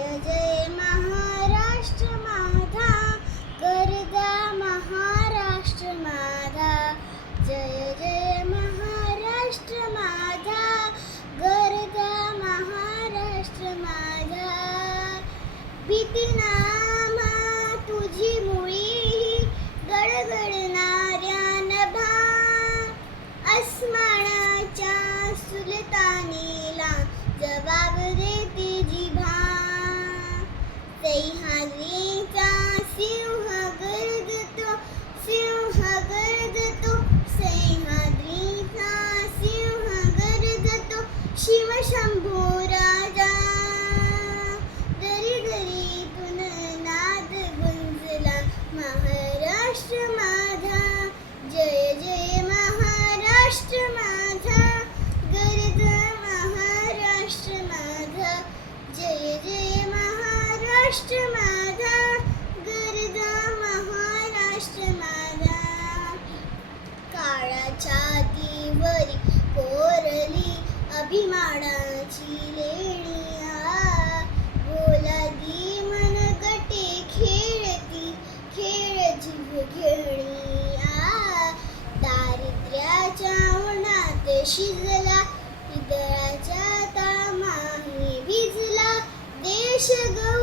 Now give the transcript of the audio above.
जय जय महाराष्ट्र माझा, गरजा महाराष्ट्र माझा. जय जय महाराष्ट्र माझा, गरजा महाराष्ट्र माझा. भीती नामा तुझी मुळी गडगडणाऱ्या नभा, अस्मानाच्या सुलतानीला जबाब देते जिभा. सह्याद्रीचा सिंह गर्जतो, सिंह गर्जतो, सह्याद्रीचा सिंह गर्जतो, शिवशंभो राजा. दरी दरीतून नाद गुंजला महाराष्ट्र माझा. जय जय महाराष्ट्र माझा, गरजा महाराष्ट्र माझा. जय जय महाराष्ट्र माझा, गरजा महाराष्ट्र माझा. काळाच्या दिवरी कोरली अभिमानाची लेणिया, बोलादी मनगटे खेळती खेळ जीव घेणिया. दारिद्र्याच्या उन्हात शिजला, हृदयाच्या तामाने भिजला, देश गौ